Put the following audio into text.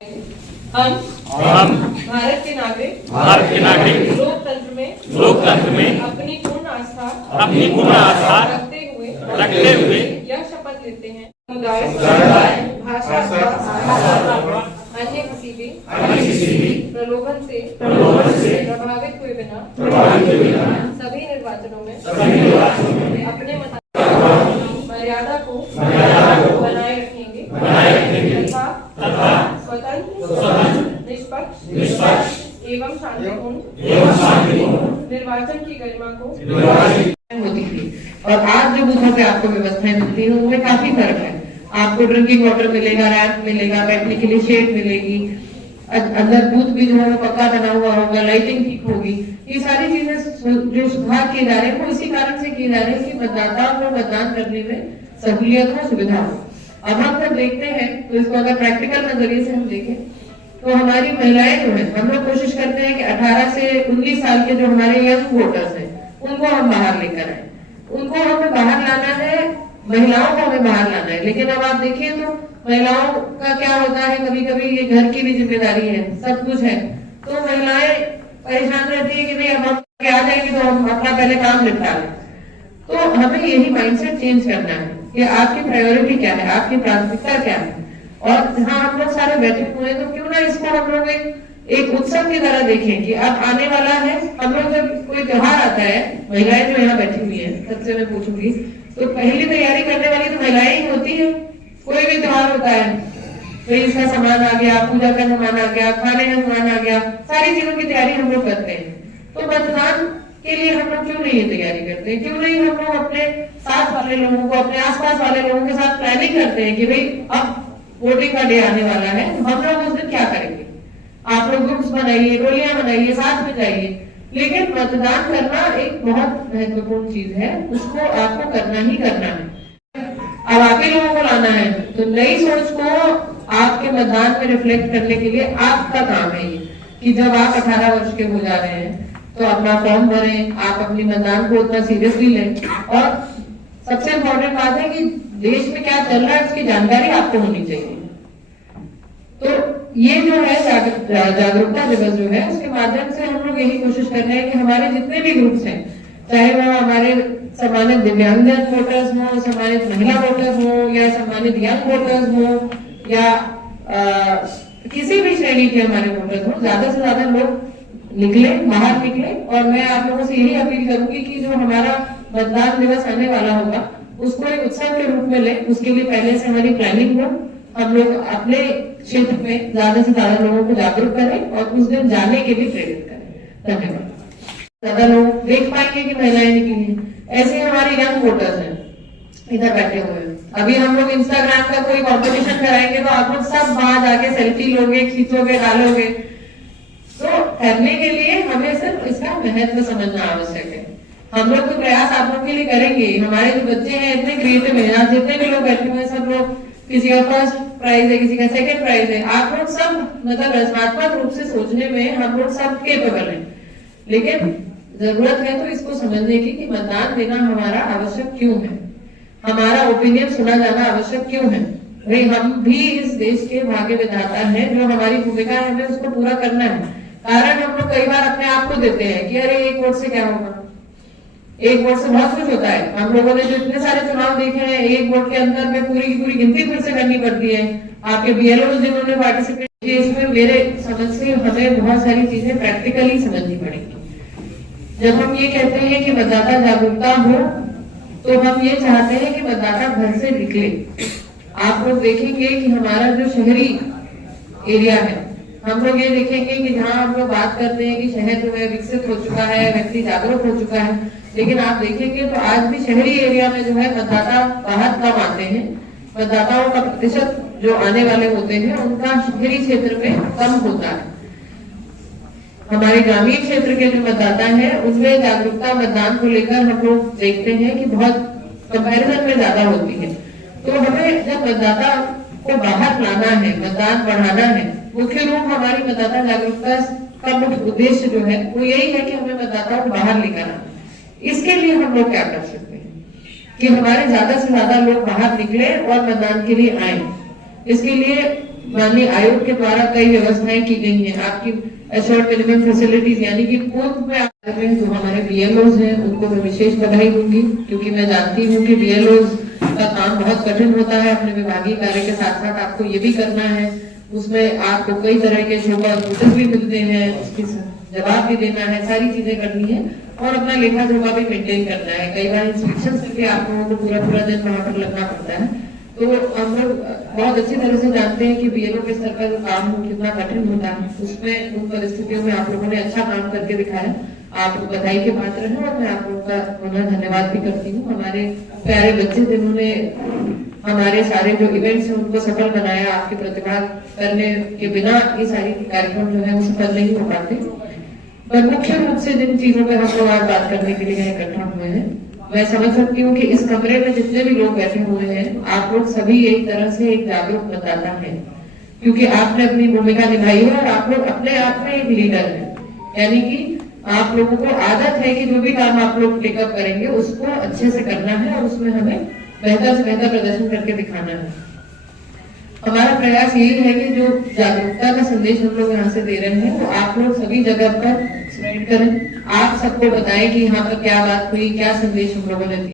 हम भारत के नागरिक लोकतंत्र में अपनी पूर्ण आस्था रखते हुए यह शपथ लेते हैं समुदाय भाषा अन्य किसी भी प्रलोभन से प्रभावित हुए बिना सभी निर्वाचनों में अपने मर्यादा को बनाए रखेंगे तथा स्वतंत्र निष्पक्ष एवं शांतिपूर्ण निर्वाचन की गरिमा को होती थी। और आज जो बूथों पे आपको व्यवस्थाएं मिलती है उनमें काफी फर्क है। आपको ड्रिंकिंग वाटर मिलेगा, रैंप मिलेगा, बैठने के लिए शेड मिलेगी, अंदर बूथ भी जो है वो पक्का बना हुआ होगा, लाइटिंग ठीक होगी। ये सारी चीजें जो सुधार किए जा रहे हैं वो इसी कारण से किए जा रहे हैं कि मतदाताओं को मतदान करने में सहूलियत हो, सुविधा हो। अब हम जब देखते हैं तो इसको अगर प्रैक्टिकल नजरिए से हम देखें तो हमारी महिलाएं जो है, हम लोग कोशिश करते हैं कि 18 से 19 साल के जो हमारे यंग वोटर्स हैं उनको हम बाहर लेकर आए। उनको हमें बाहर लाना है, महिलाओं को हमें बाहर लाना है। लेकिन अब आप देखिए तो महिलाओं का क्या होता है, कभी कभी ये घर की भी जिम्मेदारी है, सब कुछ है, तो महिलाएं परेशान रहती है कि नहीं अब हम आ जाएंगे तो हम अपना पहले काम निपटा लें। तो हमें यही माइंडसेट चेंज करना है कि आपकी प्रायोरिटी क्या है, आपकी प्राथमिकता क्या है। और जहाँ हम लोग सारे बैठे हुए हैं तो क्यों ना इसको हम लोग एक उत्सव की तरह देखें कि अब आने वाला है। हम लोग जब कोई त्योहार आता है, महिलाएं जो यहाँ बैठी हुई है सबसे मैं पूछूंगी तो पहली तैयारी करने वाली तो महिलाएं ही होती है। कोई भी त्योहार होता है तो इसका सामान आ गया, पूजा का सामान आ गया, खाने का सामान आ गया, सारी चीजों की तैयारी हम लोग करते हैं। तो मतदान के लिए हम लोग क्यों नहीं ये तैयारी करते हैं? क्यों नहीं हम लोग अपने साथ वाले लोगों को, अपने आसपास वाले लोगों के साथ प्लानिंग करते हैं कि भाई अब वोटिंग का डे आने वाला है, हम लोग उस दिन क्या करेंगे। आप लोग ग्रुप्स बनाइए, टोलियां बनाइए, साथ में जाइए। लेकिन मतदान करना एक बहुत महत्वपूर्ण चीज है, उसको आपको करना ही करना है। अब आगे लोगों को लाना है तो नई सोच को आपके मतदान में रिफ्लेक्ट करने के लिए आपका काम है ये कि जब आप 18 वर्ष के हो जा रहे हैं तो अपना फॉर्म भरें, आप अपनी मतदान को उतना सीरियसली लें। और सबसे इम्पोर्टेंट बात है कि देश में क्या चल रहा है उसकी जानकारी आपको होनी चाहिए। तो ये जो है जागरूकता दिवस जो है उसके माध्यम से हम लोग यही कोशिश कर रहे हैं कि हमारे जितने भी ग्रुप्स हैं, चाहे वो हमारे सम्मानित दिव्यांगजन वोटर्स हो, सम्मानित महिला वोटर्स हो, या सम्मानित यंग वोटर्स हो, या किसी भी श्रेणी के हमारे वोटर्स हो, ज्यादा से ज्यादा लोग निकले, बाहर निकले। और मैं आप लोगों से यही अपील करूंगी कि जो हमारा मतदान दिवस आने वाला होगा उसको एक उत्सव के रूप में ले। उसके लिए पहले से हमारी प्लानिंग हो, हम लोग अपने क्षेत्र में ज्यादा से ज्यादा लोगों को जागरूक करें और उस दिन जाने के लिए प्रेरित करें। धन्यवाद। ज्यादा लोग देख पाएंगे कि महिलाएं निकली हैं। ऐसे हमारे यंग वोटर्स हैं इधर बैठे हुए हैं। अभी हम लोग इंस्टाग्राम का कोई कॉम्पिटिशन कराएंगे तो आप लोग सब वहां जाके सेल्फी लोगे, खींचोगे, डालोगे। तो करने के लिए हमें सिर्फ इसका महत्व समझना आवश्यक है। हम लोग तो प्रयास आप लोग के लिए करेंगे। हमारे जो बच्चे हैं इतने क्रिएटिव हैं, यहाँ जितने भी लोग बैठे हुए हैं सब लोग, किसी का फर्स्ट प्राइज है, किसी का सेकंड प्राइज है। आप लोग सब मतलब रचनात्मक रूप से सोचने में हम लोग सब केपेबल हैं। लेकिन जरूरत है तो इसको समझने की कि मतदान देना हमारा आवश्यक क्यों है, हमारा ओपिनियन सुना जाना आवश्यक क्यों है। भाई हम भी इस देश के भाग्य विधाता हैं, जो हमारी भूमिका है हमें उसको पूरा करना है। कारण हम लोग कई बार अपने आप को देते हैं कि अरे एक वोट से क्या होगा, एक वोट से बहुत कुछ होता है। हम लोगों ने जो इतने सारे चुनाव देखे हैं, एक वोट के अंदर में पूरी की पूरी गिनती फिर से करनी पड़ती है। आपके बीएलओ जिन्होंने पार्टिसिपेट किए, इसमें मेरे समझ से हमें बहुत सारी चीजें प्रैक्टिकली समझनी पड़ेगी। जब हम ये कहते हैं कि मतदाता जागरूकता हो तो हम ये चाहते हैं कि मतदाता घर से निकले। आप लोग देखेंगे कि हमारा जो शहरी एरिया है, हम लोग ये देखेंगे कि जहाँ हम लोग बात करते हैं कि शहर जो है विकसित हो चुका है, व्यक्ति जागरूक हो चुका है, लेकिन आप देखेंगे तो आज भी शहरी एरिया में जो है मतदाता बाहर कम आते हैं। मतदाताओं का प्रतिशत जो आने वाले होते हैं उनका शहरी क्षेत्र में कम होता है। हमारे ग्रामीण क्षेत्र के जो मतदाता हैं उनमें जागरूकता मतदान को लेकर हम लोग देखते हैं कि बहुत कंपैरिजन में ज्यादा होती है। तो हमें जब मतदाता को बाहर लाना है, मतदान बढ़ाना है, मुख्य रूप हमारी मतदाता जागरूकता का मुख्य उद्देश्य जो है वो यही है कि हमें मतदाताओं को बाहर लेकर आना। इसके लिए हम लोग क्या कर सकते हैं कि हमारे ज्यादा से ज्यादा लोग बाहर निकले और मतदान के लिए आए। इसके लिए माननीय आयोग के द्वारा कई व्यवस्थाएं की गई हैं। आपकी एश्योर्ड मिनिमम फैसिलिटीज यानी कि पूर्व में जो हमारे बीएलओज हैं उनको मैं विशेष बधाई दूंगी, क्योंकि मैं जानती हूँ कि बीएलओज का काम बहुत कठिन होता है। अपने विभागीय कार्य के साथ साथ आपको ये भी करना है, उसमें आपको कई तरह के शोभा नोटिस भी मिलते हैं, उसकी जवाब भी देना है, सारी चीजें करनी है और अपना लेखा जोखा भी मेंटेन करना है। कई बार इंस्पेक्शन से भी आप लोगों को पूरा दिन वहां पर लगना पड़ता है। तो हम लोग बहुत अच्छी तरह से जानते हैं कि बीएलओ के स्तर का जो काम कितना कठिन होता है, उसमें उन परिस्थितियों में आप लोगों ने अच्छा काम करके दिखाया। आप बधाई के पात्र हैं और मैं आप लोगों का पुनः धन्यवाद भी करती हूँ। हमारे प्यारे बच्चे जिन्होंने हमारे सारे जो इवेंट्स हैं उनको सफल बनाया, आपकी प्रतिभा करने के बिना ये सारी कार्यक्रम जो है वो सफल नहीं हो पाते। पर मुख्य रूप से जिन चीजों पर हम लोग आज बात करने के लिए इकट्ठा हुए हैं, मैं समझ सकती हूँ कि इस कमरे में जितने भी लोग बैठे हुए हैं, आप लोग सभी एक तरह से एक जागरूक मतदाता हैं, क्योंकि आपने अपनी भूमिका निभाई है और आप लोग अपने आप में एक लीडर हैं। यानी कि आप लोगों को आदत है कि जो भी काम आप लोग टेकअप करेंगे उसको अच्छे से करना है और उसमें हमें बेहतर से बेहतर प्रदर्शन करके दिखाना है। हमारा प्रयास यही है कि जो जागरूकता का संदेश हम लोग यहाँ से दे रहे हैं वो आप लोग सभी जगह पर स्प्रेड करें। आप सबको बताएं कि यहाँ पर क्या बात हुई, क्या संदेश हम लोगों ने दिया।